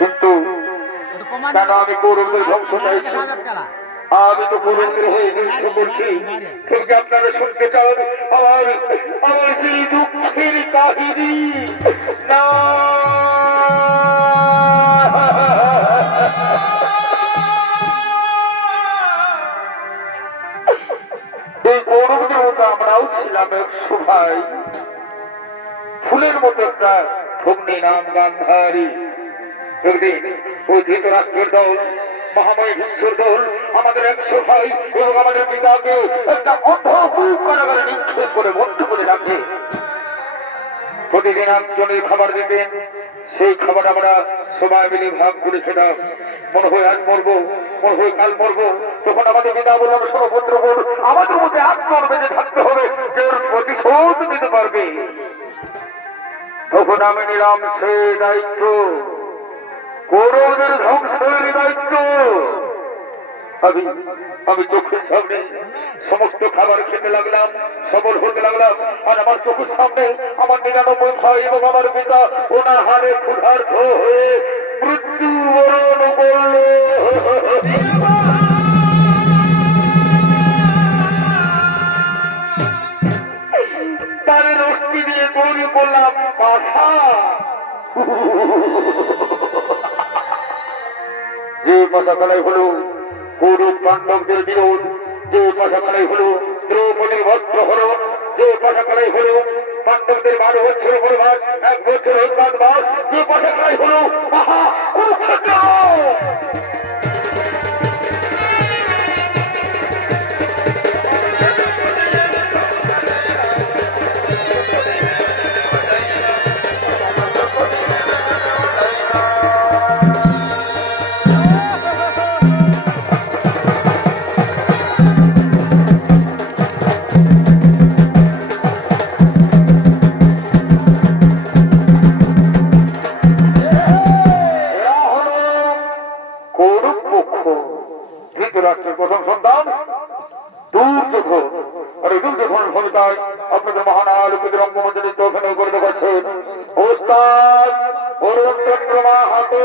কিন্তু কেন আমি গৌরবের ধ্বংস চাইছি? আমি তো গৌরবের হয়ে যুদ্ধ করছি, কিন্তু আপনারা শুনতে চান আমার আমার সেই দুঃখের কাহিনী না? এই গৌরবের মতো আমরাও ছিলাম এক সভায়, ফুলের মতো একটা ভগ্নী নাম গান্ধারী। একদিন ওই ধৃতরাষ্ট্রের দল, মহাময় বিশ্বর দল আমাদের এক সভায় এবং আমাদের পিতাকে একটা অন্ধকূপ কারাগারে নিক্ষেপ করে বন্ধ করে রাখে। প্রতিদিন একজনের খাবার দিতেন, সেই খাবার আমরা সবাই মিলে ভাগ করে খেতাম। মনে হয় আজ মরবো, মনে হয় কাল মরবো। তখন আমাদের পিতা বললাম, সর্বত্র বল আমাদের মধ্যে আত্মর বেঁধে থাকতে হবে, যে ওর প্রতিশোধ দিতে পারবে। তখন আমি নিলাম সেই দায়িত্ব, কৌরবদের ধ্বংসের দায়িত্ব। আমি চোখের সামনে সমস্ত খাবার খেতে লাগলাম, সবল হতে লাগলাম, আর আমার চোখের সামনে আমার 99 ভাই এবং আমার পিতা ওনার হারে ক্ষুধার্ত হয়ে মৃত্যুবরণ করল। তাদের অস্থি দিয়ে তৈরি করলাম পাশা, যে পাশাখানায় হলো কৌরব পাণ্ডবদের বিরোধ, যে পাশাখানায় হলো দ্রৌপদীর বস্ত্রহরণ, যে পাশাপাড়াই হলো পাণ্ডবদের 12 বছর বনবাস, 1 বছর অজ্ঞাতবাস, যে পাশাপাড়াই হলো আহা কুরুক্ষেত্র। ধৃতরাষ্ট্রের প্রথম সন্তান দুর্যোধন। আর এই দুর্যোধনের ভূমিকায় আপনাদের মহানায়কের রঙ্গমঞ্চে অভিনয় করে দেখাচ্ছেন ওস্তাদ অরুণ চন্দ্র মাহাতো।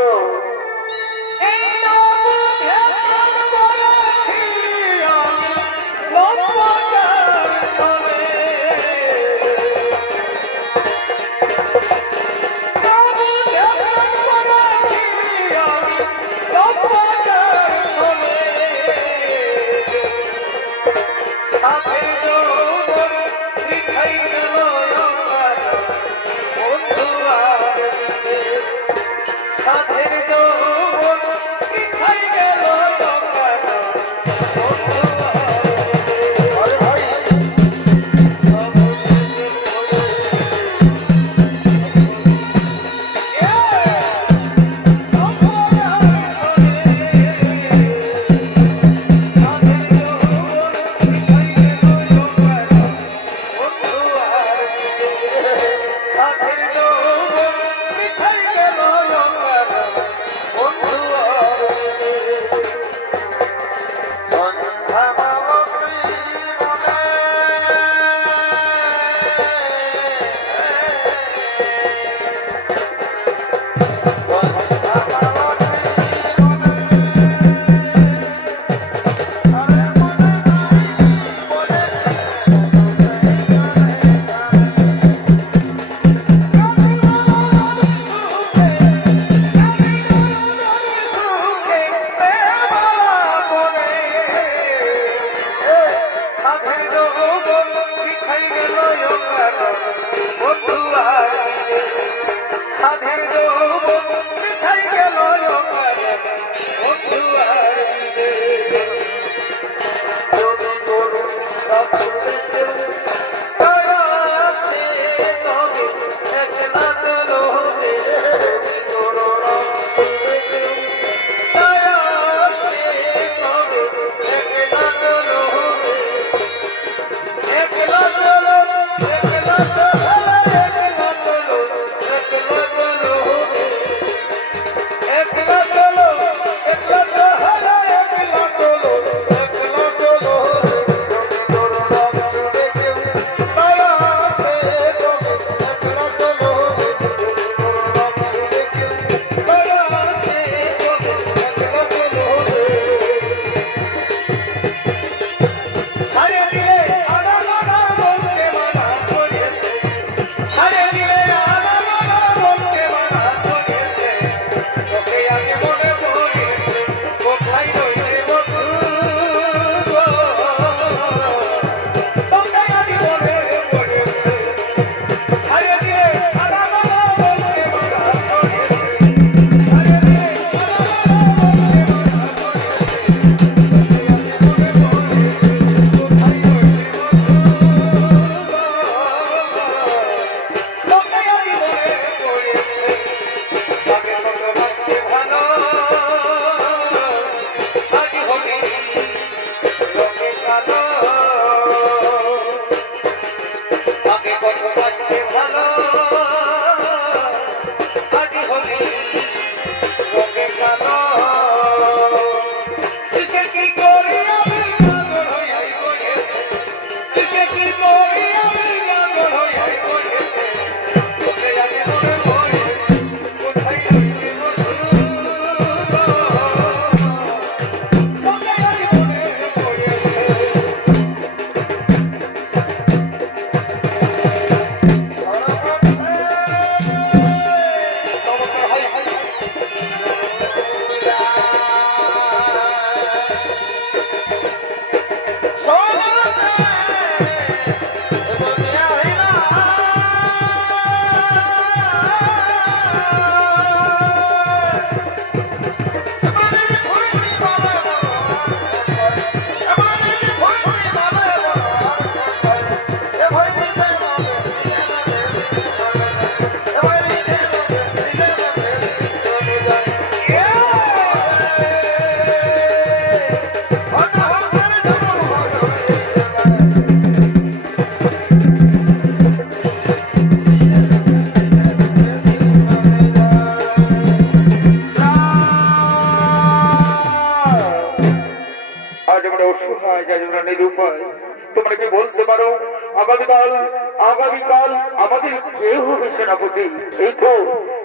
আগামীকাল আমাদের কেউ হবে সেনাপতি। এই তো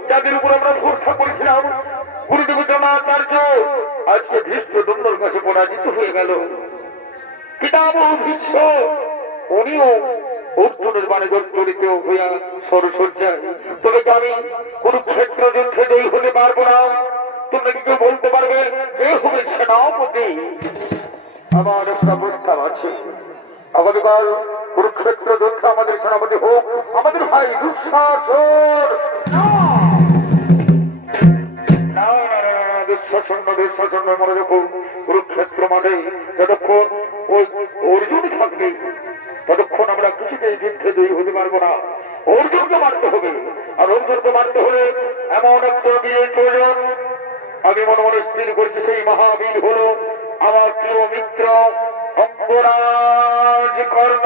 যাদের উপর আমরা ভরসা করেছিলাম, গুরুদেব দ্রোণাচার্য আজকে ধৃষ্টদ্যুম্নর কাছে পরাজিত হয়ে গেল। পিতামহ ভীষ্ম উনিও অর্জুনের বাণে জড়িত হইয়া সরসজ্জায়। তবে আমি কুরুক্ষেত্র যুদ্ধে জয়ী হতে পারবো না। তোমরা কি কেউ বলতে পারবে কে হবে সেনাপতি? আমার একটা প্রস্তাব আছে। আগামীকাল কুরুক্ষেত্র যুদ্ধে আমাদের সেনাপতি হোক আমাদের ভাই দুঃশাসন। মনে যখন কুরুক্ষেত্র মাঠে যতক্ষণ ওই অর্জুন থাকবে ততক্ষণ আমরা কিছুতেই যুদ্ধে জয়ী হতে পারবো না। অর্জুনকে মারতে হবে, আর অর্জুনকে মারতে হলে এমন একটা বীরের প্রয়োজন। আমি মনে মনে স্থির করছি সেই মহাবীর হলো আমার প্রিয় মিত্র অঙ্গরাজ কর্ণ।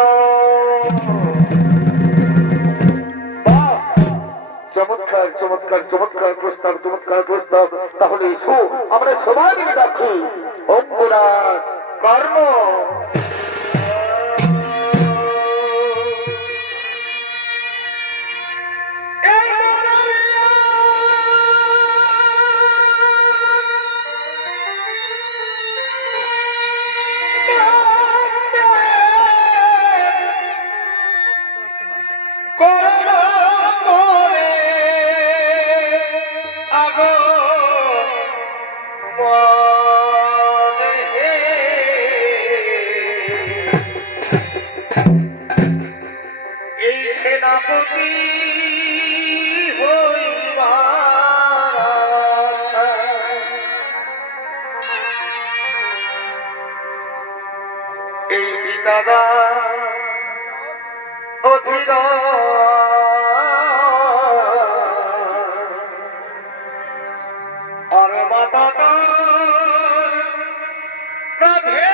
চমৎকার চমৎকার চমৎকার প্রস্তাব, চমৎকার প্রস্তাব। তাহলে এসো আমরা সবাই মিলে ডাকি অঙ্গরাজ কর্ণ। এই সেনাপতি এই পিতাদা অধীর আর মাতা রাধে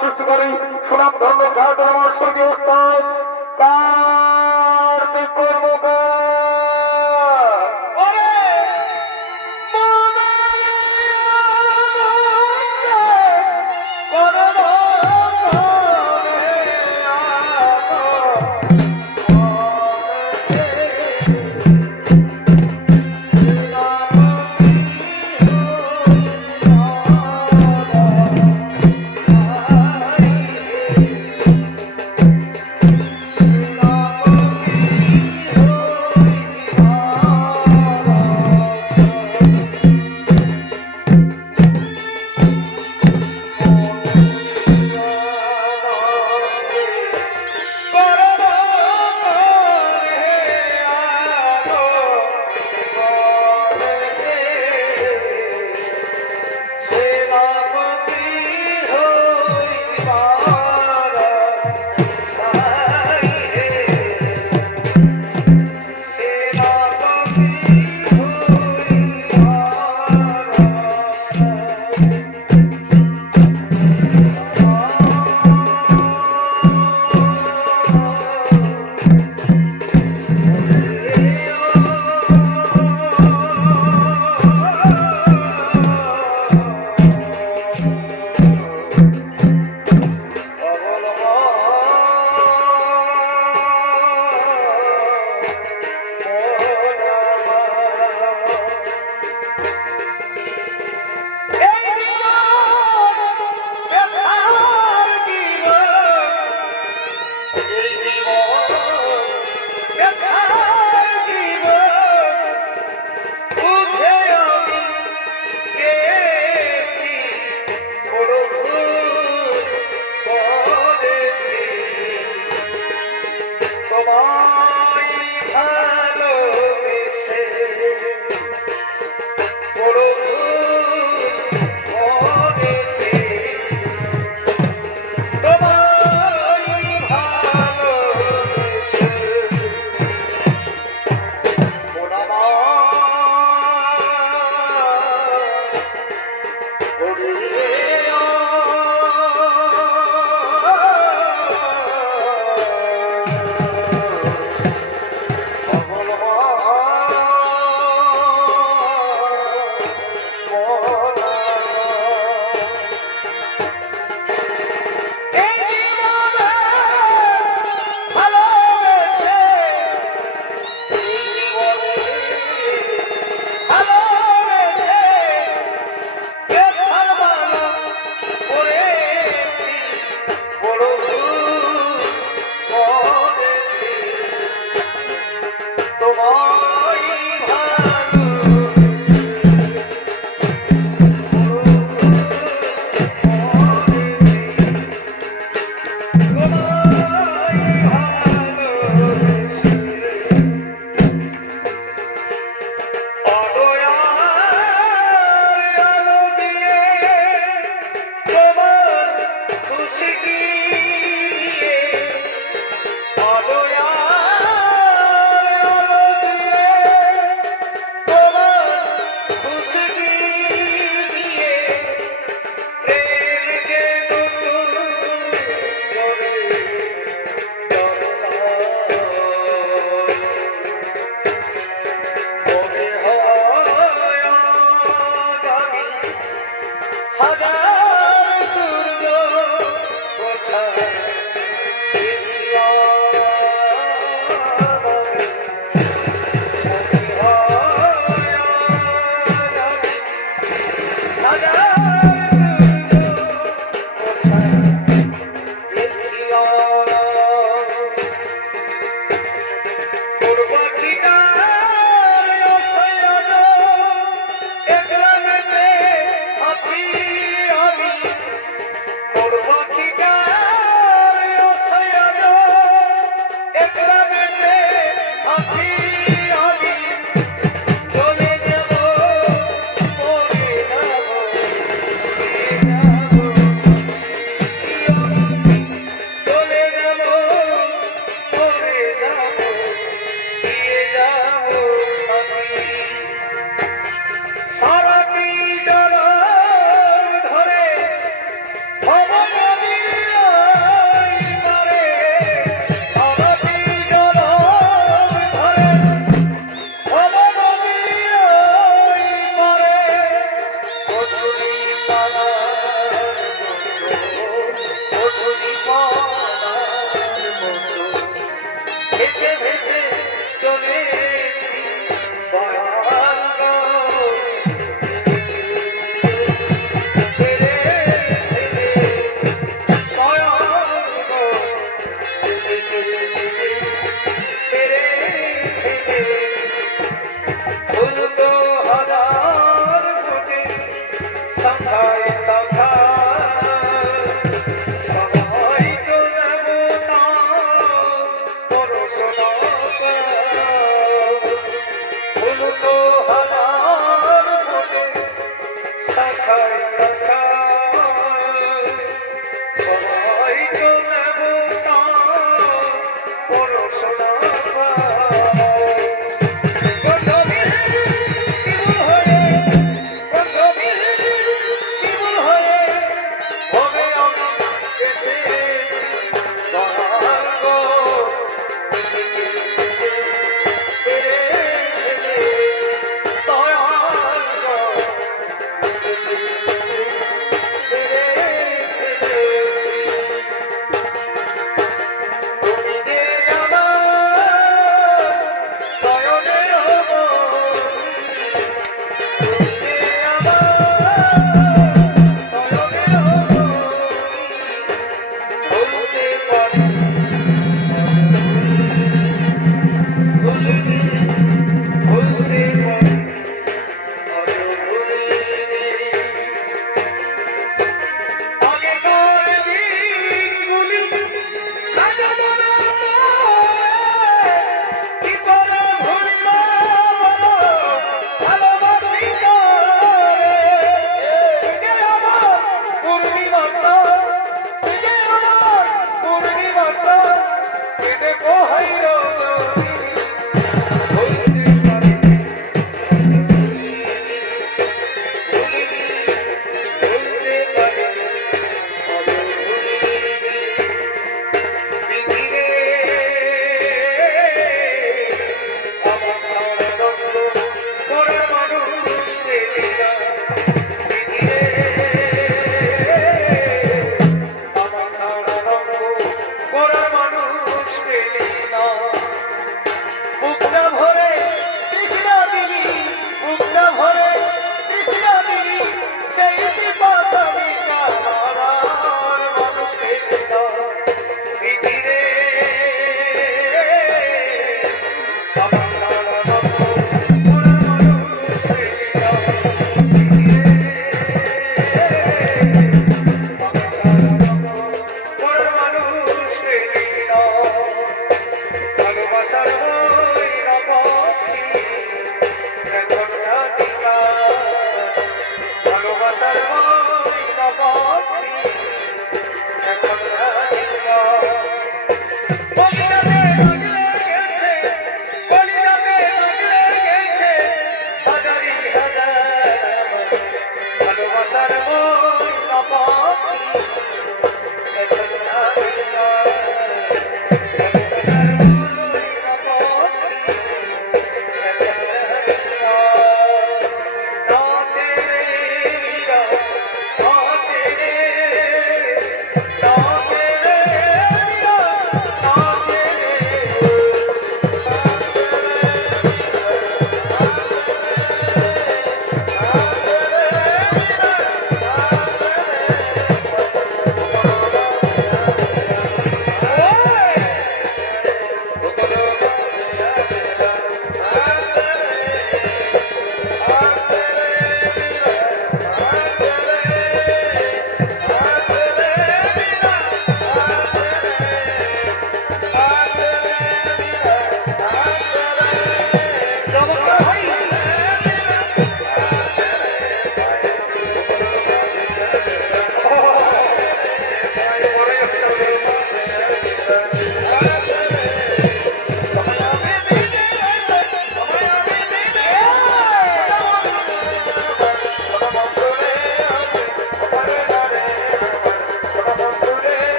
সৃষ্টিকারী সুনাম ধর্ম খ্যাত আমার স্বর্গীয় উস্তাদ কার্তিক কর্মকার। ভেসে ভেসে চলে দয়াল গো।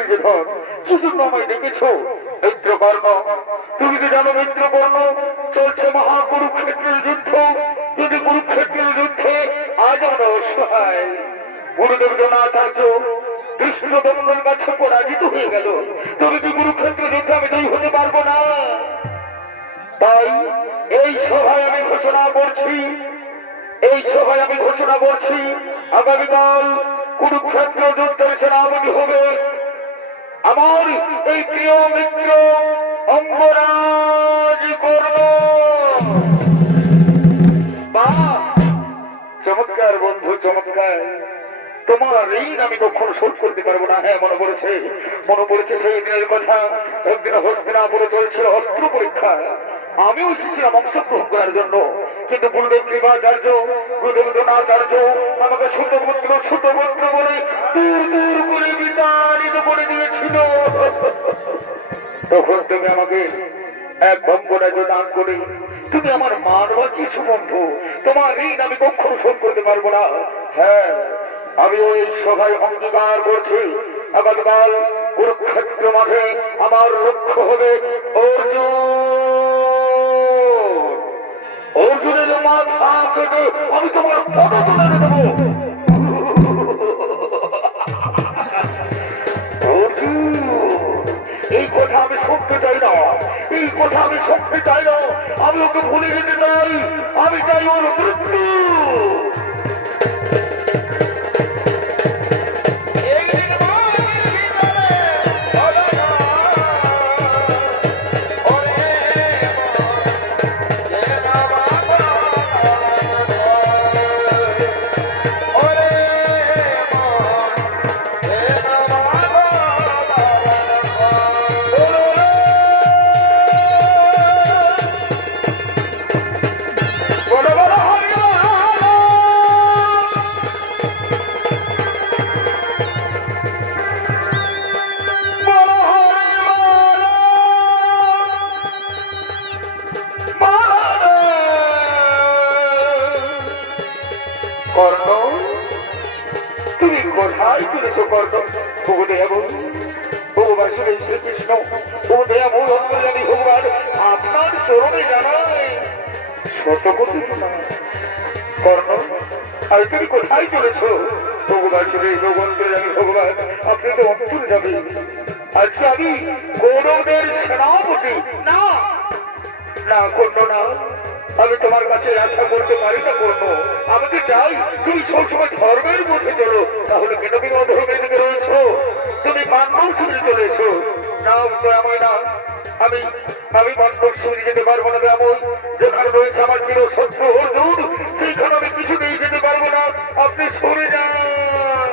কুরুক্ষেত্রের যে ধন সেজন্য আমায় ডেকেছ মিত্রকর্ণ। তুমি কি জানো মিত্রকর্ণ, চলছে মহা কুরুক্ষেত্রের যুদ্ধ। যদি কুরুক্ষেত্রের যুদ্ধে আজ আমরা অসহায় গুরুদেব দ্রোণাচার্য কৃষ্ণদন্দনের কাছে পরাজিত হয়ে গেল, তবে কি কুরুক্ষেত্র যুদ্ধে আমি জয়ী হতে পারবো না? তাই এই সভায় আমি ঘোষণা করছি, আগামীকাল কুরুক্ষেত্র যুদ্ধের সেনাপতি হবে আমার এই প্রিয় মিত্র অঙ্গরাজ কর্ণ। বাহ, চমৎকার বন্ধু, চমৎকার। তোমার ঋণ আমি কখনো শোধ করতে পারবো না। হ্যাঁ, মনে পড়েছে সেই দিনের কথা। একদিন হস্তিনাপুরে চলছিল অস্ত্র পরীক্ষা। আমিও এসেছিলাম অংশগ্রহণ করার জন্য, কিন্তু গুরুদেব কৃপাচার্য, গুরুদেব দ্রোণাচার্য আমাকে ছোট পুত্র বলে দূর করে বিতাড়িত করে দিয়েছিল। তখন তুমি আমাকে এক ভঙ্গরাজ্য দান করে তুমি আমার মান বাঁচিয়েছ বন্ধু। তোমার ঋণ আমি কখনো শোধ করতে পারবো না। হ্যাঁ, আমি ওই সভায় অঙ্গীকার করছি, আগামীকাল কুরুক্ষেত্র মাঠে আমার লক্ষ্য হবে অর্জুনের মাথা কেটে আমি তোমার পদ তুলে দেবো। এই কথা আমি শুনতে চাই না, আমি ওকে ভুলে যেতে চাই। আমি চাই ওর মৃত্যু। কর্ণ, তুমি কোথায় চলেছো কর্ণ? ভগবান শ্রীকৃষ্ণ, আমি ভগবান আপনার চরণে জানাই শত কোটি প্রণাম। কর্ণ, আর তুমি কোথায় চলেছো? ভগবান আমি ভগবান, আপনি তো অন্তর যাবে। আজকে আমি কৌরবদের সেনাপতি না, কর্ণ না, আমি তোমার কাছে আশা করতে পারি না কর্ণ। আমাকে চাই তুমি সবসময় ধর্মের মধ্যে চলো। তাহলে কেন তুমি অধর্মের দিকে রয়েছো? তুমি বান্ধব শুনে চলেছো না, দয়াময় না। আমি বান্ধব শুনে যেতে পারবো না দয়াময়। যেখানে রয়েছে আমার চির শত্রু অর্জুন, সেইখানে আমি কিছুতেই যেতে পারবো না। আপনি সরে যান।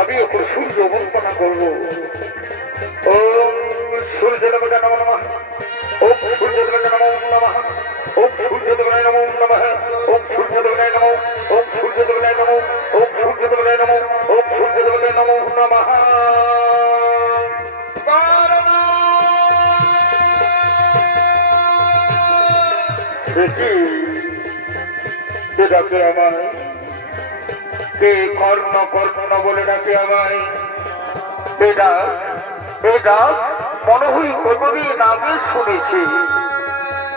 আমি ওপর সূর্য বন্দনা করবো। ওম সূর্যদেবতা নমো নমঃ, ওম সূর্যদেবতা নমো নমঃ, ওম সূর্যদেবতায় নমো নমঃ, ওম সূর্যদেবতায় নমো, ওম সূর্যদেবতায় নমো, ওম সূর্যদেবতায় নমো, ওম সূর্যদেবতায় নমো নমঃ। কে ডাকে আমায়? কে কর্ণ বলে ডাকে আমায়? এটা মনে হয় কতদিন আগে শুনেছি,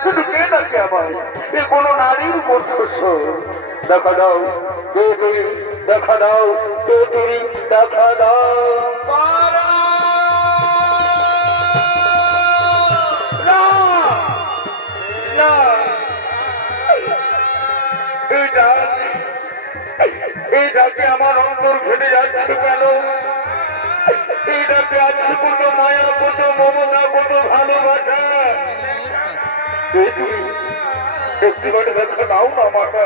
কিন্তু কে ডাকে আমায়? এ কোনো নারীর কণ্ঠস্বর। দেখা দাও কে তুমি, দেখা দাও কে তুমি, দেখা দাও। এই ডাকে আমার অন্তর ফেটে যাচ্ছে কেন? এই ডাকে আছে কত মায়া, কত মমতা, কত ভালোবাসা। একটিবার দেখা দাও না মাতা,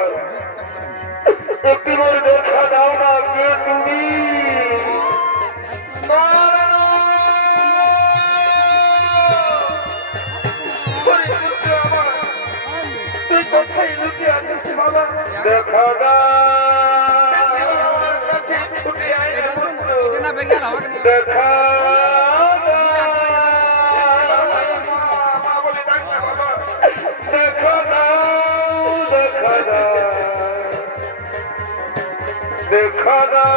একটিবার দেখা দাও না, কে তুমি? তুই কোথায় লুকিয়ে আছিস বাবা? দেখা দাও, দেখা দেখা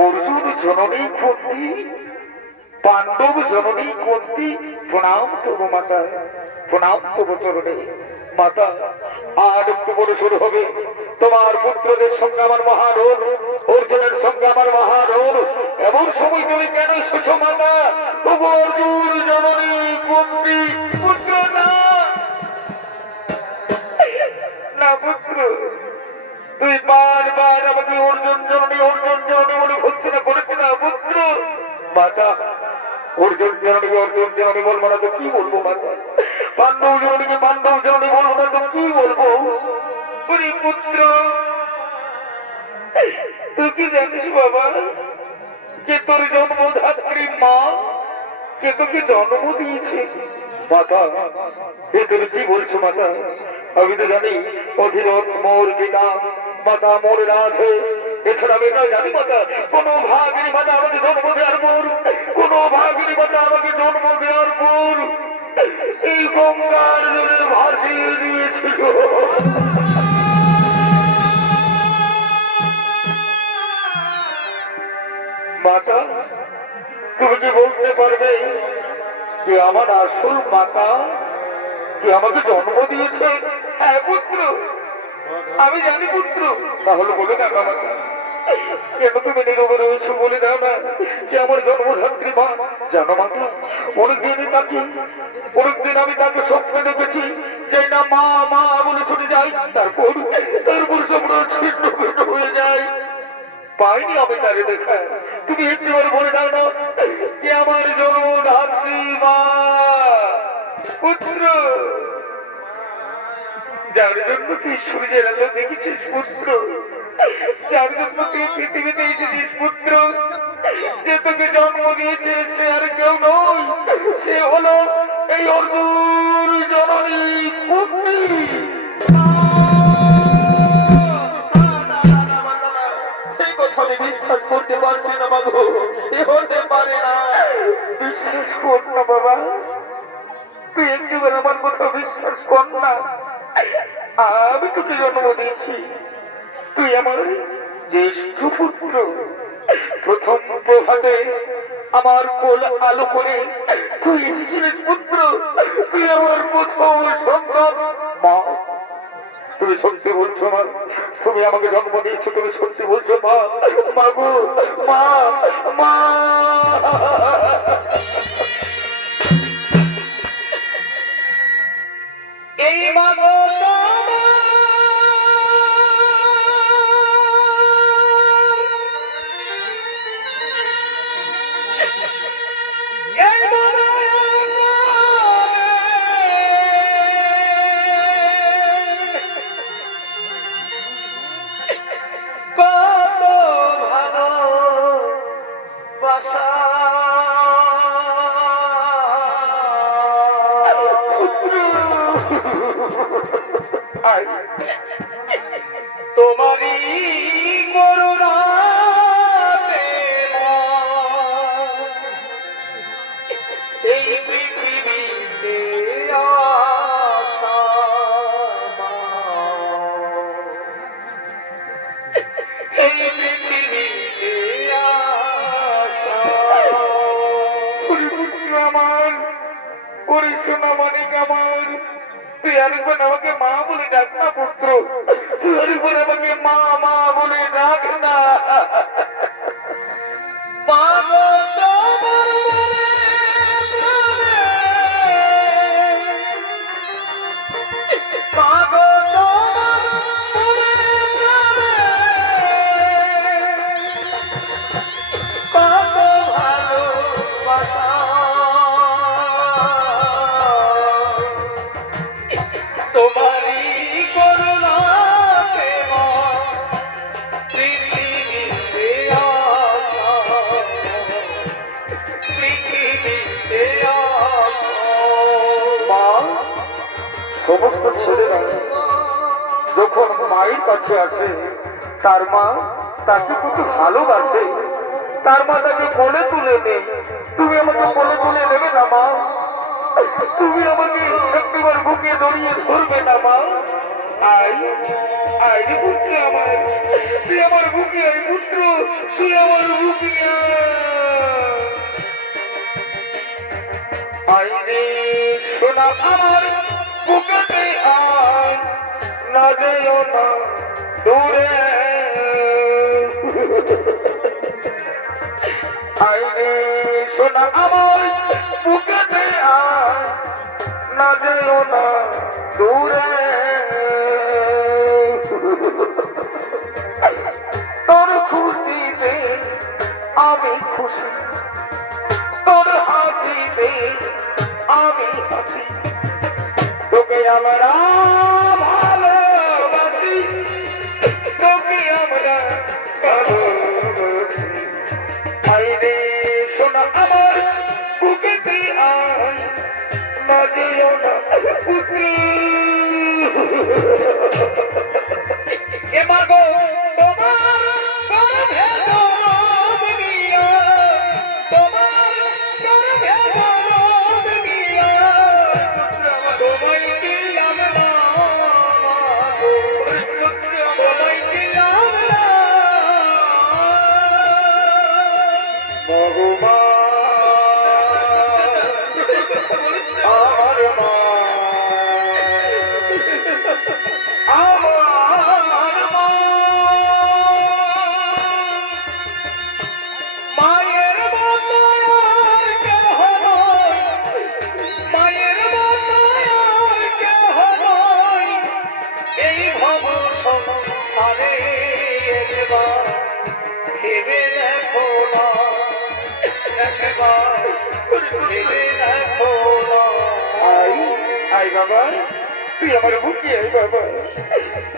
অর্জুন জননী কুন্তি, পাণ্ডব জননী কুন্তি, প্রণাম তবু মাতা, প্রণাম তবু চরণে মাতা। আর একটু বলে শুরু হবে তোমার পুত্রদের সঙ্গে আমার মহারণ, অর্জুনের সঙ্গে আমার মহারণ। এমন সময় তুমি কেন এসেছো মাতা? তবু অর্জুন জননী কুন্তি। পুত্র না, না পুত্র, তুই বারবার আমাকে অর্জুন জননী বলে ভৎসনা করেছে না পুত্র। মাতা, অর্জুন জননী বলবো না তো কি বলবো মাতা? পাণ্ডব জননীকে পাণ্ডব জননী বলবো না তো কি বলবো? পুত্র, তুই কি জানিস বাবা যে তোর জন্মধাত্রী মা কে তোকে জন্ম দিয়েছে? মাতা, এ তুমি কি বলছো মাতা? আমি তো জানি অধীরথ মোর পিতা, মাতা মোর রাধে। এছাড়া আমি এটাই জানি মাতা, কোন ভাগিনী মাতা আমাকে জন্ম দেওয়ার পর, কোন ভাগিনী মাতা আমাকে জন্ম দেওয়ার পর এই গঙ্গার জলে ভাসিয়ে দিয়েছিল। মাতা, তুমি কি বলতে পারবে যে আমার আসল মাতা যে আমাকে জন্ম দিয়েছে? হ্যাঁ পুত্র, আমি জানি পুত্র। তাহলে বলে দাও না মাতা, কেন তুমি নীরবে রয়েছো? বলে দাও না যে আমার জন্মধাত্রী মা। জানো মাতা, অনেকদিন আমি তাকে স্বপ্নে দেখেছি যে না মা মা বলে ছুটে যাই, তারপর স্বপ্ন ছিন্ন ভিন্ন হয়ে যায়। পাইনি আমি তাকে দেখা। তুমি একটিবার বলে দাও না যে আমার জন্মধাত্রী মা। পুত্র, যার জন্য তুই সূর্যের আলো দেখেছিস পুত্র, যার জন্য তুই পৃথিবীতে এসেছিস পুত্র, যে তোকে জন্ম দিয়েছে সে আর কেউ নয়, সে হলো এই অর্জুন জননী পুত্রী। এই কথা আমি বিশ্বাস করতে পারছি না বাবু, এ হতে পারে না। বিশ্বাস কর না বাবা, তুই একবার আমার কথা বিশ্বাস কর না। আমি তোকে জন্ম দিয়েছি, তুই আমার জ্যেষ্ঠ পুত্র। প্রথম প্রভাতে আমার কোল আলো করে তুই এসেছিলিস পুত্র, তুই আমার প্রথম সন্তান। মা, তুমি সত্যি বলছো মা? তুমি আমাকে জন্ম দিয়েছো, তুমি সত্যি বলছো মা? বাবু, মা, মা। এই মা তোমারই করুণা এই পৃথিবীতে আসা, এই পৃথিবীতে আসা। আমার ওরে সোনা মানিক আমার, তুই আরেকবার আমাকে মা বলে ডাক না পুত্র, তুই আরেকবার আমাকে মা মা বলে ডাক না। ভালোবাসা তোমারই করুণা প্রেমা পৃথিবীতে আসা পৃথিবীতে আসা। মা, সমস্ত ছেলেরা যখন মায়ের কাছে আসে তার মা তাকে কত ভালোবাসে, তার মা তাকে কোলে তুলে নেয়। তুমি আমাকে কোলে তুলে নেবে না মা? তুমি আমাকে একবার বুকে জড়িয়ে ধরবে না মা? আই আই রে পুত্র আমার, তুই আমার বুকে আয় পুত্র, তুই আমার বুকে আয় রে সোনা আমার বুকেতে আয়, না যেও না দূরে। আয় রে সোনা আমার বুকেতে আয়, না যেও না দূরে। তোর খুশিতে আমি খুশি, তোর হাসিতে আমি হাসি, তোকে আমরা ভালোবাসি, তোকে আমরা ভালোবাসি। আয় রে সোনা আমার বুকেতে আয়, না যেও না পুত্র। এ মাগো তোমার গর্ভে জনম নিয়া, তোমার গর্ভে জনম নিয়া, তোমায় দিলাম না মাগো, তোমায় দিলাম না ভগবান। আমার মা, আমার মা, মায়ের মতো আর কেহ নয়, মায়ের মতো আর কেহ নয়, এই ভব সংসারে একবার ভেবে দেখো না, একবার ভেবে দেখো না। আই আই বাবা, তুই আমার বুকে আয় বাবা,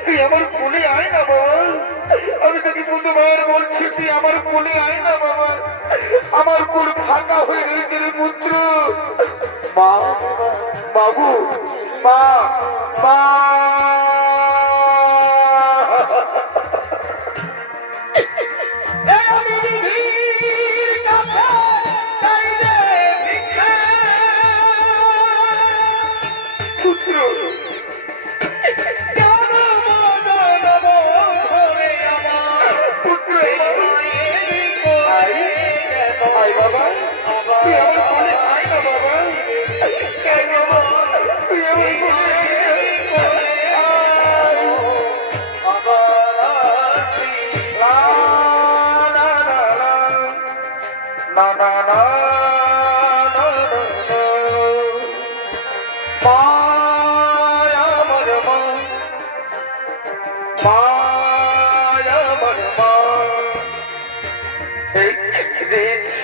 তুই আমার কোলে আয় না বাবা। আমি তোকে প্রথমবার বলছি, তুই আমার কোলে আয় না বাবা। আমার কোল ফাঁকা হয়ে রয়েছে রে পুত্র। মা, বাবু, মা, মা।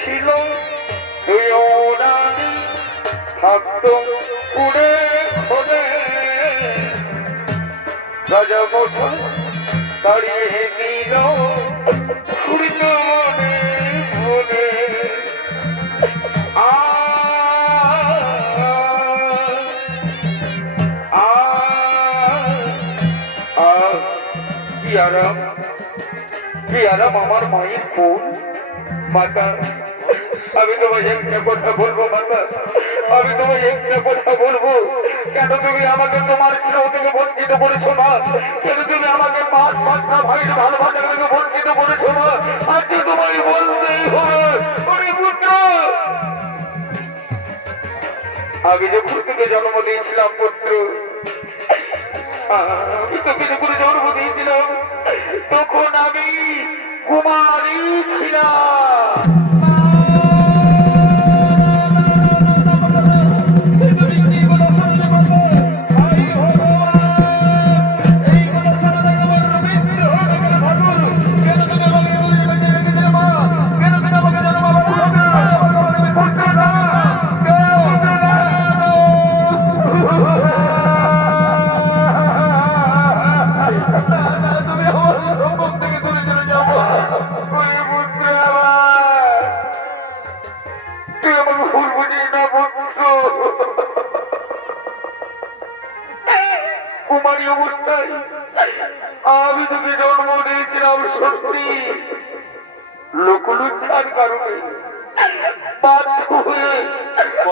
ছিল থাকতো উড়ে খোঁজে, রাজা মশাই দাঁড়িয়ে দিল সূর্য মনে মনে। কি আরাম, কি আরাম আমার মায়ের কোল। মাতা, আমি তোমায় একটা কথা বলবো মাতা, আমি তোমায় একটা কথা বলবো। কেন তুমি আমাকে তোমার স্নেহ থেকে বঞ্চিত করেছো মা? কেন তুমি আমাকে পাঁচ পাঁচটা ভাইয়ের ভালোবাসা থেকে বঞ্চিত করেছো মা? আজকে তোমায় বলতেই হবে পুত্র, আমি যে পুত্রকে জন্ম দিয়েছিলাম পুত্র, আমি তোকে যখন জন্ম দিয়েছিলাম তখন আমি কুমারী ছিলাম। তুই আমার ভুল বুঝিস না পুত্র। কুমারী অবস্থায় আমি তোকে জন্ম দিয়েছিলাম সত্যি, লোকলুচ্ছার কারণে বাধ্য হয়ে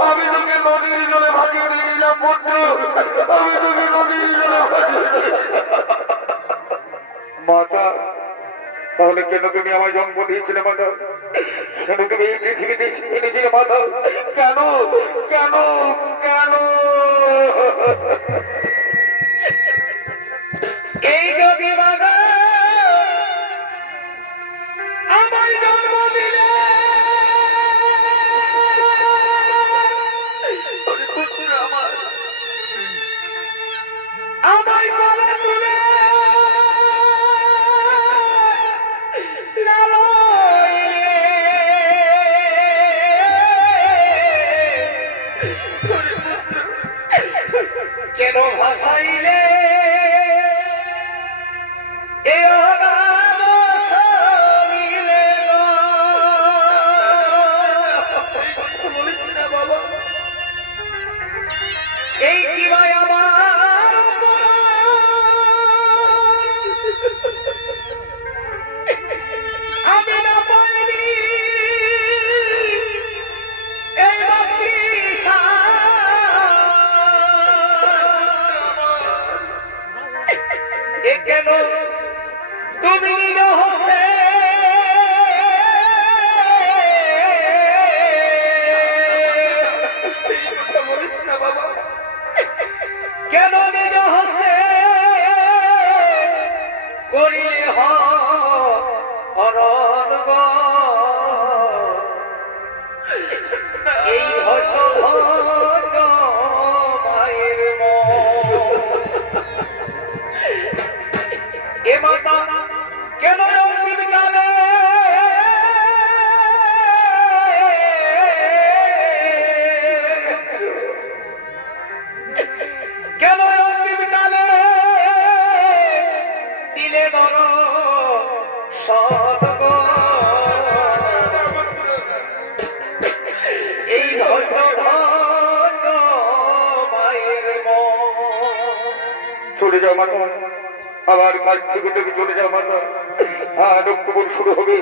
আমি তোকে নদীর জলে ভাগিয়ে দিয়েছিলাম পুত্র, আমি তোকে নদীর জলে ভাগিয়ে মাতা। তাহলে কেন তুমি আমার জন্ম দিয়েছিলে মাতা? কেন তুমি এই পৃথিবীতে এনেছিলে মাতা? কেন কেন কেন? এই যদি মাতা আমার জন্ম দিলে আমায় বলে তুলে কেন ভাসাইলে এই কি ভাই আমার আমি না পাইনি এই বাকি এ কেন তুমি নিরহ হতে বলিস না বাবা, কেন নিজ হস্তে করিলে হরণ গো এই হত মায়ের এ মাতা কেন অন্তিম কালে কেন অন্তিম কালে দিলে গণ সদগ এই মায়ের চলে যাও মাতা, আবার কাল থেকে থেকে চলে যাও মাতা। অক্টোবর শুরু হবে,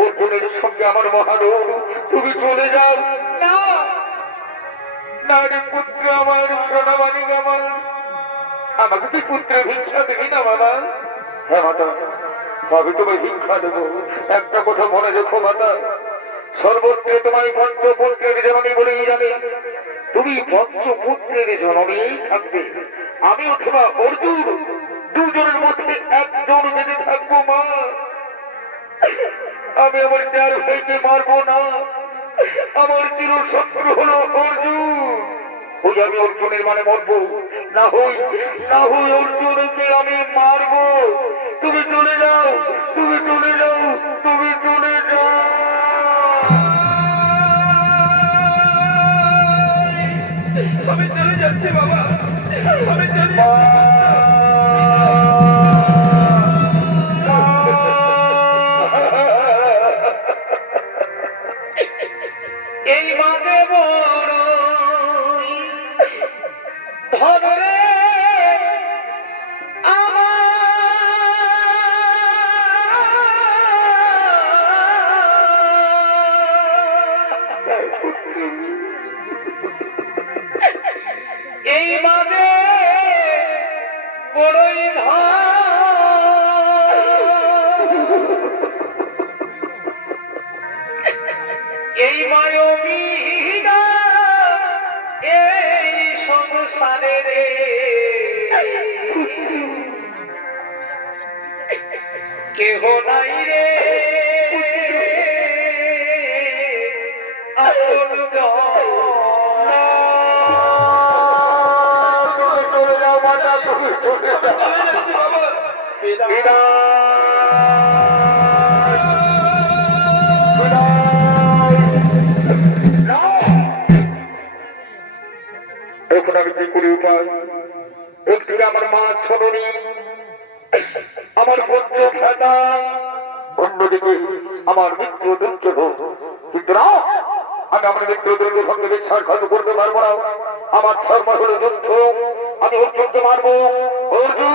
অর্জুনের সঙ্গে আমার মহারণ, তুমি চলে যাও না। না রে পুত্র আমার, সোনামানিক আমার, আমাকে কি পুত্র ভিক্ষা দিবি না বাবা? হ্যাঁ মাতা, আমি তোমায় ভিক্ষা দেবো। একটা কথা মনে রেখো মাতা, সর্বত্র তোমায় পঞ্চপুত্রের জননী বলেই জানি, তুমি পঞ্চপুত্রের জননীই থাকবে। আমি অথবা অর্জুন দুজনের মধ্যে একজন বেঁধে থাকবো মা। আমি আমার চার ভাইকে মারবো না, আমার চির শত্রু হলো অর্জুন। ওই আমি অর্জুনের মানে মরবো, না হই অর্জুনকে আমি মারবো। তুমি চলে যাও, তুমি চলে যাও, তুমি চলে যাও। আমি চলে যাচ্ছি বাবা, আমি চলে এই মাঝে বড় ধরে এই মাঝে বড়ই এই মায়বিহীনা এই সংসারে রে কেহ নাই রে আপন চলে যাও মাতা, তুমি চলে যাও বাবা। এখন আমি কি করি উপায়? একদিকে আমার মা ছননী, আমার পুত্র ভ্রাতা, অন্যদিকে আমার মিত্র দুর্যোধন। কিন্তু না, আমি আমার মৃত্যু দুর্গভঙ্গে বিশ্বাসঘাত করতে পারবো না। আমার ধর্ম হলো যুদ্ধ, আমি অর্জুনকে মারবো। অর্জুন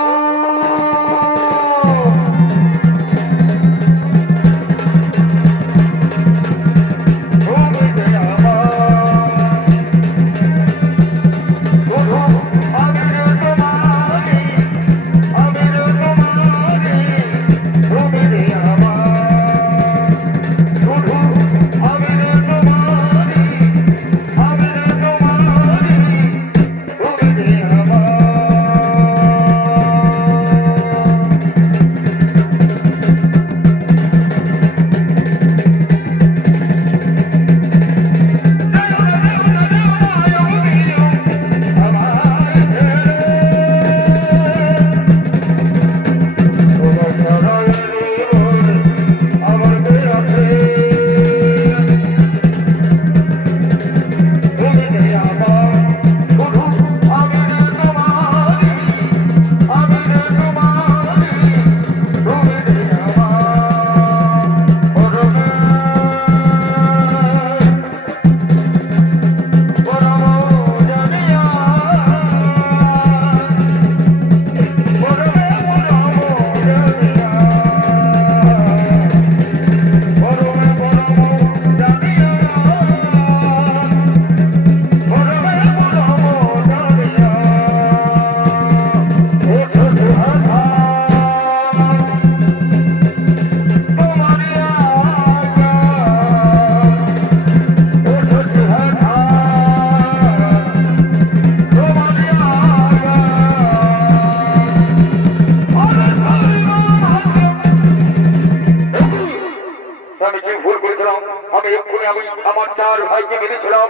আমার চার ভাইকে মেরেছিলাম।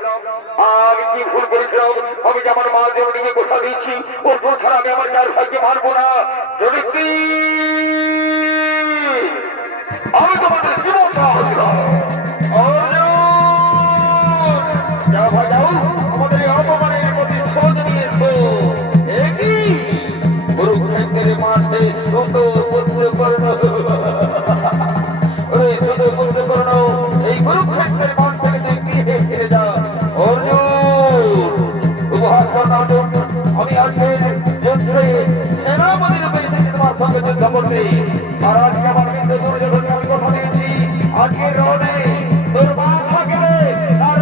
আমি কি ভুল করেছিলাম? আমি যে আমার মা জননীকে কথা দিয়েছি অর্জুন ছাড়া আমি আমার চার ভাইকে মারবো না। যদি আমি তোমাদের জীবনটা আমাদের এই অপমানের প্রতি শোধ নিয়েছো। একই কুরুক্ষেত্রের মাঠে ছোট পুত্র কর্ণ শুধু পুত্র কর্ণ এই কুরুক্ষেত্রের মাঠ থেকে গৃহে ফিরে যা। আমি আজকে যুদ্ধে সেনাপতি রূপে এসেছি তোমার সঙ্গে যুদ্ধ করতে। আর আজকে আমার কিন্তু দুর্যোধনকে আমি কথা দিয়েছি আজকে রণে তোর মা থাকবে তার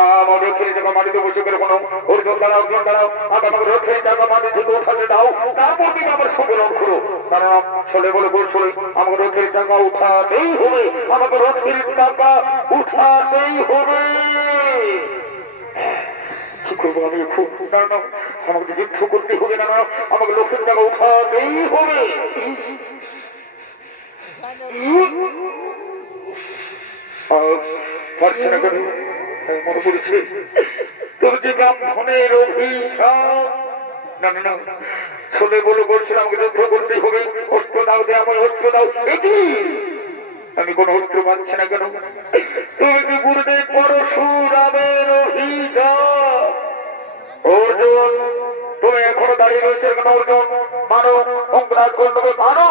আমার রথের জায়গা মাটিতে বসে করে কোনো অর্জুন দাঁড়াও আমাকে রথের জায়গা মাটি থেকে উঠাতে দাও, তারপর কিন্তু আমার সঙ্গে লক্ষ্য করো। কারণ চলে বলে বলছলে আমাকে রথের জায়গা উঠাতেই হবে, আমাকে রথের জায়গা উঠাতেই হবে। কি করবো আমি? খুব না, আমাকে যুদ্ধ করতে হবে না, আমাকে লক্ষ্যের জায়গা উঠাতেই হবে। পারছে না কেন? মনে পড়েছে তোর যে ব্রাহ্মণের অভিশাপ। না না না, ছোলে বলে বলছিল আমাকে যুদ্ধ করতেই হবে, অস্ত্র দাও দে, আমার অস্ত্র দাও। আমি কোন অস্ত্র পাচ্ছি না কেন? তুমি কি গুরুদেব পরশুরামের অভিশাপ? অর্জুন তুমি এখনো দাঁড়িয়ে রয়েছে কেন? অর্জুন মারো, অঙ্গরাজ কর্ণকে মারো।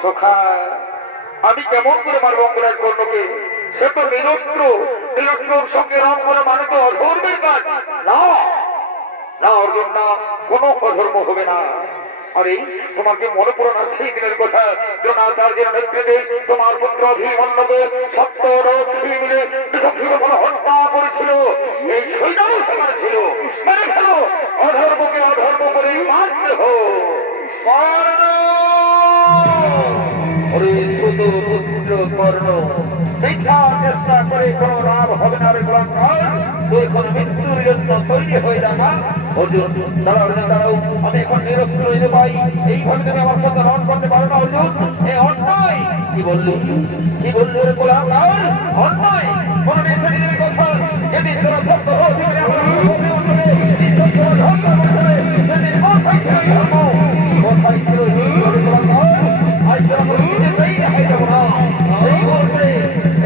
সখা আমি কেমন করে মারবো অঙ্গরাজ কর্ণকে? সে তো নিরস্ত্র, নিরস্ত্রর সঙ্গে রং করে মানে তো অধর্মের কাজ। না না অর্জুন না, কোনো অধর্ম হবে না। আরে তোমার কি মনে পড়ে না সেই দিনের কথা? দ্রোণাচার্যের নেতৃত্বে তোমার পুত্র ভীমকে 70 রথী মিলে হত্যা করেছিল। এই সৈন্যও সেখানে ছিল। মেরে ফেলো, অধর্মকে অধর্ম করে মারতে হোক। পুত্র কর্ণ মিথ্যা চেষ্টা করে কোন লাভ হবে না রে গোলাঙ্কার। তুই এখন মৃত্যুর জন্য তৈরি হয়ে যাবা। অর্জুন দাঁড়াও দাঁড়াও, আমি এখন নিরস্ত্র হইতে পাই, এইভাবে তুমি আমার সাথে রণ করতে পারো না অর্জুন। এ অন্যায়। কি বললি রে গোলাঙ্কার? অন্যায় কোন নেতাদের কথা যেদিন তোরা সত্য হতে পারে আমার সেদিন কোথায় ছিল ধর্ম, কোথায় ছিল গোলাঙ্কার? আজ তোরা নিজেতেই দেখাই যাবো না। এই মুহূর্তে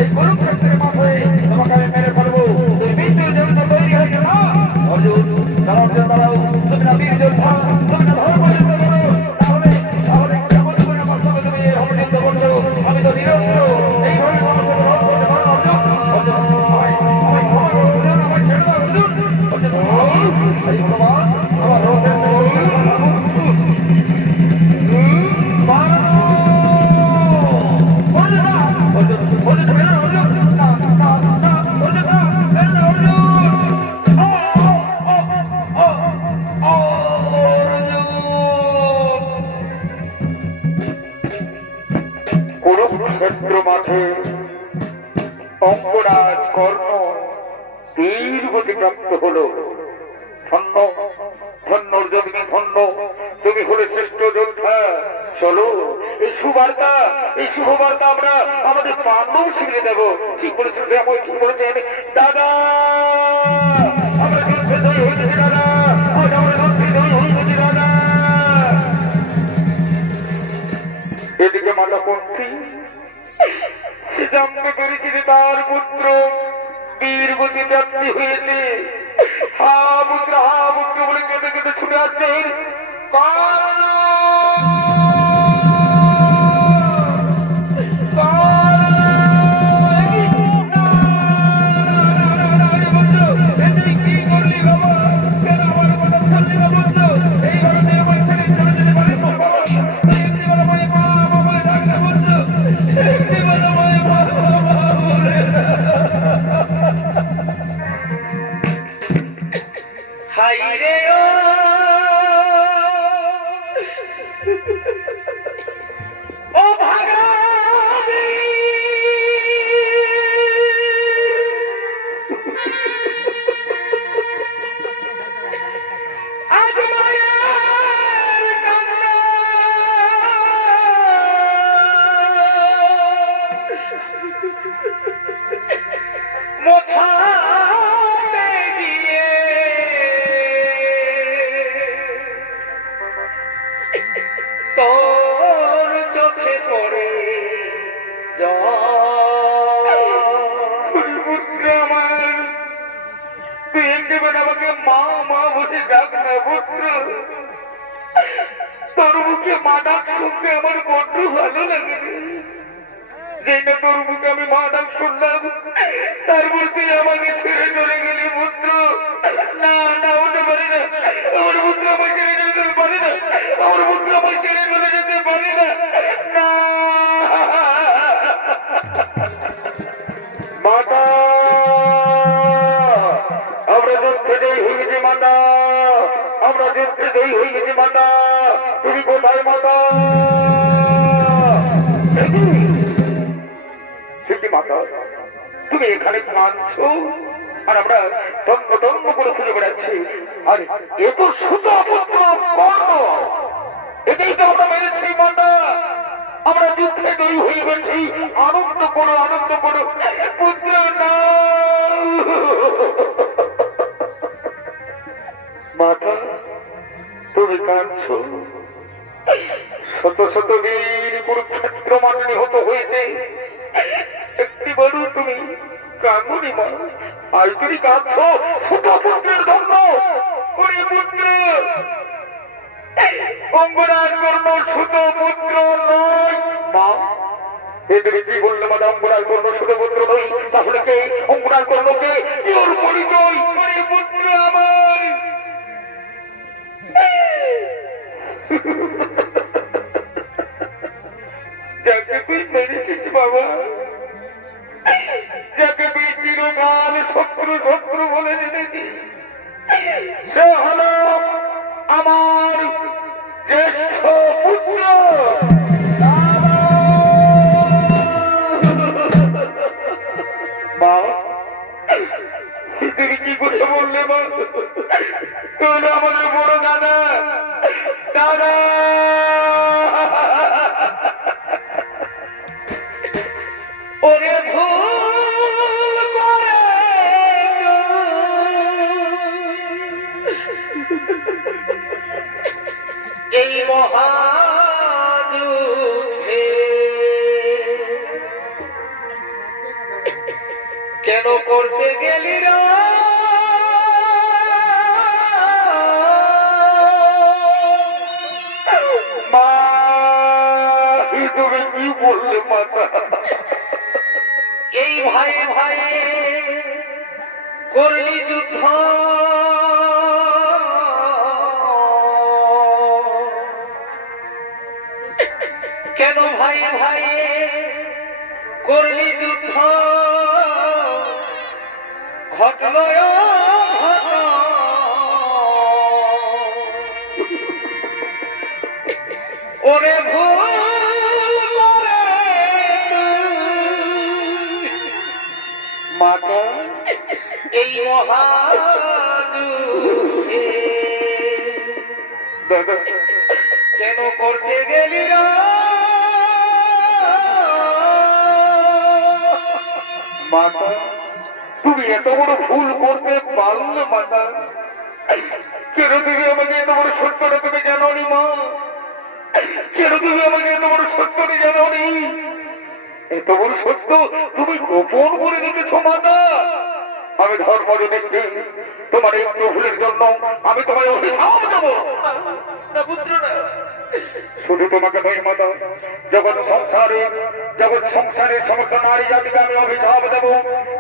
এই কুরুক্ষেত্রের মাথায় তোমাকে আমি মেরে ফেলবো। তুই মৃত্যুর জন্য তৈরি হয়ে গেল। অর্জুন দাঁড়াও দাঁড়াও, তুমি না বীর যোদ্ধা, তুমি না ধর্ম যুদ্ধ করো, তাহলে কেমন করে আমার সঙ্গে তুমি ধর্ম যুদ্ধ করছো? আমি তো নিরস্ত্র, এইভাবে আমার সাথে রণ করতে পারো অর্জুন? অর্জুন আমায় ক্ষমা করো অর্জুন, আমায় ছেড়ে দাও অর্জুন। অর্জুন এই ভগবান আমার রথের কুরুক্ষেত্র মাঠে অঙ্গরাজ কর্ণ বীর গতিপ্রাপ্ত হলো। ধন্য ধন্য অর্জুন, ধন্য, তুমি হলে শ্রেষ্ঠ যোদ্ধা। চলো এই শুভবার্তা আমরা আমাদের পাণ্ডব শিখে দেব। ঠিক বলেছেন ঠিক বলেছেন দাদা, আমরা যুদ্ধে জয়ী হয়েছি দাদা, আমরা যুদ্ধে জয়ী হয়েছি দাদা। এদিকে মাতা কুন্তী সে জানতে পেরেছি যে তার পুত্র বীর গতি প্রাপ্তি হয়েছে। হা পুত্র বলে কেঁদে কেঁদে ছুটে আসছেন। তোর চোখে পড়ে পুত্র আমার, তুই এমনি করে আমাকে মা মা বলে ডাক না পুত্র। তোর মুখে মা ডাক শুনতে আমার বড্ড ভালো লাগে। যে না তোর মুখে আমি মা ডাক শুনলাম, তার মধ্যে আমাকে ছেড়ে চলে গেলি পুত্র। না না হতে পারি না, আমার পুত্র আমায় ছেড়ে যেতে পারে না, আমার পুত্র আমায় ছেড়ে চলে যেতে পারে না। না মাতা যুদ্ধে জয়ী হয়েছি মাতা, আমরা যুদ্ধে জয়ী হয়েছি মাতা। তুমি কোথায় মাতা? মাতা তুমি এখানে কাঁদছো আর আমরা তন্ন তন্ন করে খুঁজে বেড়াচ্ছি। আর এ তো শুধু এটাই তো আমরা মেরেছি মাতা। আমরা যুদ্ধে জয়ী হয়ে গেছি, আনন্দ করো আনন্দ করো। পুত্র না মাতা তুমি কাঁদছো। শত শত বীর কুরুক্ষেত্র মান নিহত হয়েছে, একটি বড় তুমি কাঁদনি মা। আজ তুমি কাঁদছো ছোট পুত্রের জন্য। ওরে পুত্র অঙ্গরাজ কর্ণ ছোট পুত্র নয় মা। এদের কি বললে মাদা? অঙ্গরাজ কর্ণ ছোট পুত্র নই, তাহলে কে অঙ্গরাজ কর্ণকে? কি ওর পরিচয়? ওরে পুত্র আমার যাকে তুই মেরেছিস বাবা, যাকে তুই চিরকাল শত্রু শত্রু বলে জেনেছিস, সে হল আমার জ্যেষ্ঠ পুত্র। মা তুমি কি করে বললে মা? তোর আমাদের বড় দাদা দাদা ওরে ভুল করে এই মহাযুদ্ধে কেন করতে গেলি রা? মা তুমি কি বললে মাতা? এই ভাইয়ে ভাইয়ে করলি যুদ্ধ, কেন ভাইয়ে ভাইয়ে করলি যুদ্ধ? ঘটল ওরে ভুল মাতা এই মহাযুদ্ধে কেন করতে গেলি রা? মাতা তুমি এত বড় ভুল করতে পারলে মাতা? কেন তুমি আমাকে এত বড় সত্যটা তুমি জানো নি মা? কেন তুমি আমাকে এত বড় সত্যটা জানো নি? এত বড় সত্য তুমি গোপন করে রেখেছ মাতা। আমি ধর্ম দেখছি তোমার এই ভুলের জন্য আমি তোমায় অভিশাপ দেবো। শুধু তোমাকে নয় মাতা, জগৎ সংসারে সমস্ত নারী জাতিকে আমি অভিশাপ দেব।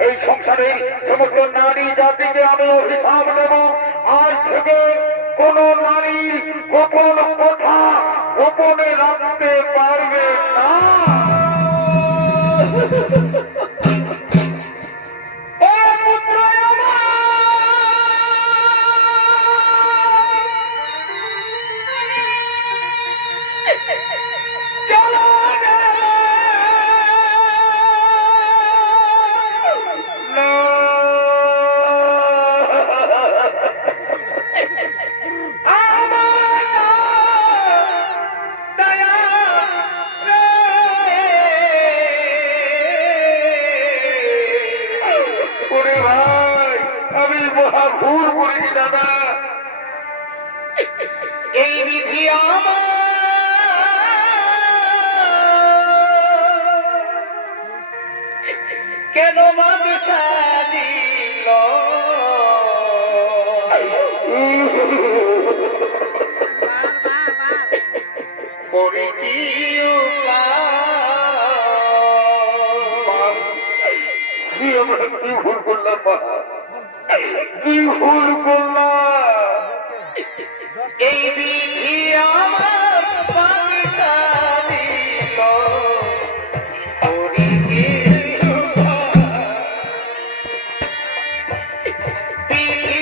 এই সংসারে সমস্ত নারী জাতিকে আমি অভিশাপ দেব। আজ থেকে কোন নারীর গোপন কথা গোপনে রাখতে পারবে না। এই বিধি কেন মানুষা দিল? করে কি আমরা কি ভুল করলাম মা? কি ভুল করলাম? এই বিধি আমার মানুষা দিল। করে কি বিধি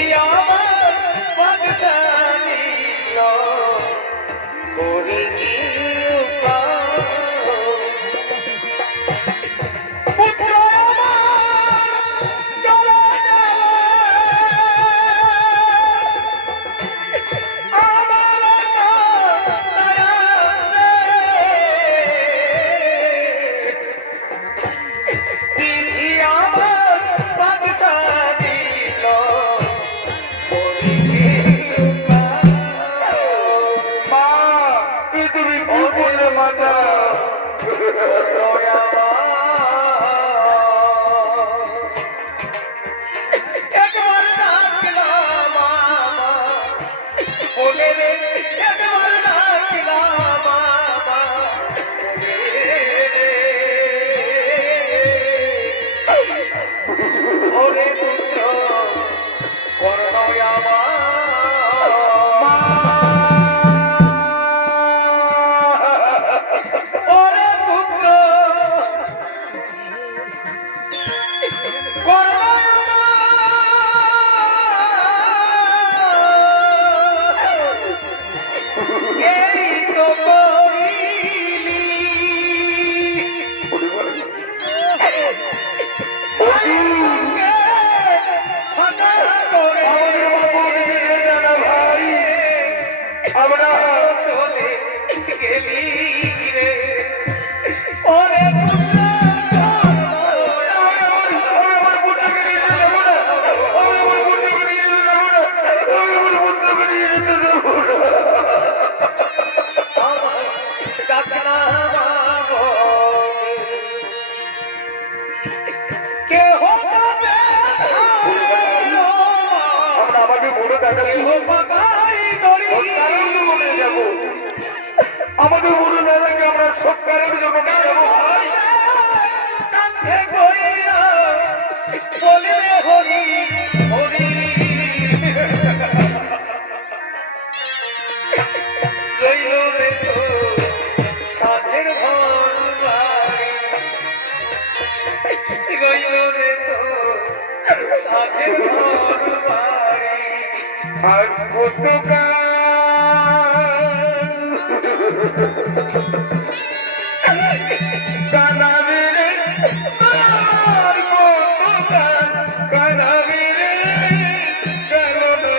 যাবো আমাদের মনে না লাগে আমরা সৎকারের জন্য যাবো বলে হরি হরি রইল রে তো সাধের ঘর বাড়ি রইল রে তো সাধের ঘর বাড়ি আর কতকাল কানাবে রে আর কতকাল কানাবে রে কারণে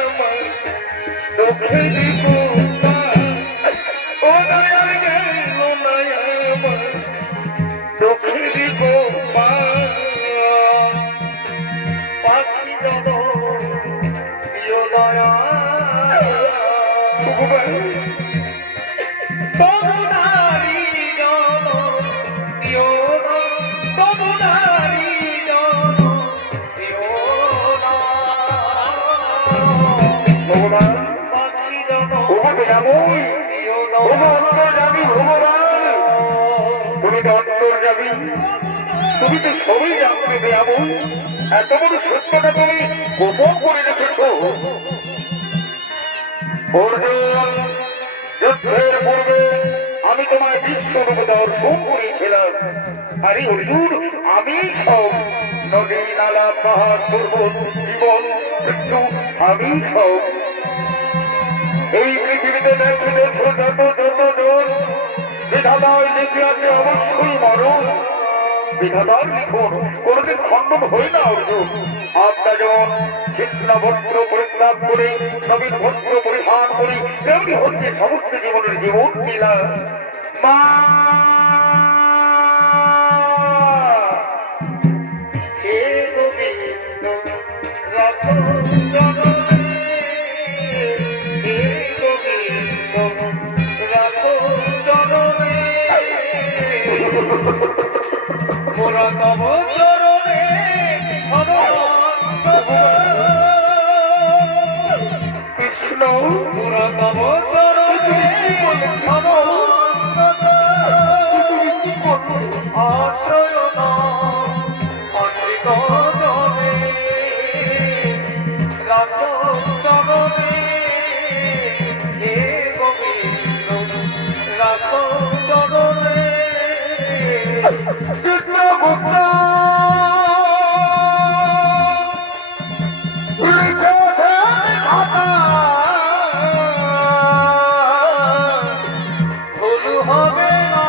আমার দুঃখে দিব ও দয়াল গেল না আমার দুঃখে দিব পাখি যাব প্রিয় দয়া তবুনারি জন প্রিয় তবুনারি জন প্রিয় ভগবান পাখি যাব ওকে এমন প্রিয় অন্তর যাবি ভগবান তুমি তো অন্তর যাবি তুমি তো সবই জানতে দেয়াবো এত বড় সত্যটা তুমি গোপন করে রেখেছ অর্জুন যুদ্ধের পূর্বে আমি তোমায় বিশ্বরূপ দর্শন করেছিলাম আরে অর্জুন আমি সব নদী নালা পাহাড় পর্বত জীবন মৃত্যু আমি সব এই পৃথিবীতে দেখেছ যত জন বিধাতায় লিখে আছে অবশ্যই মরণ বিধাতার লিখন কোনদিন খণ্ডন হয় না অর্জুন আমরা যেমন কৃষ্ণ ভদ্র পরিত্যাগ করে নবীন ভদ্র পরিধান করি তেমনি হচ্ছে সমস্ত জীবনের জীবন লীলা মা হে গোবিন্দ রাখো জননী হে গোবিন্দ রাখো জননী মোরা তব চরণে কৃষ্ণ মোরা তব চরণে আশ্রয় অশ্রিত জনে রাখো চরণে হে গোবিন্দ রাখো চরণে কৃষ্ণ ভক্ত ভুল হবে না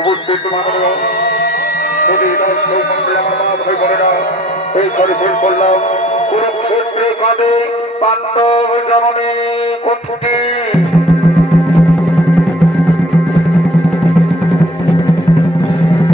উপস্থিত মানব নদী দর্শক মন্দির আমার মা ভাই বোনেরা এই পরিচয় করলাম কুরুক্ষেত্রে কাঁদে পাণ্ডব জননী কুণ্ঠে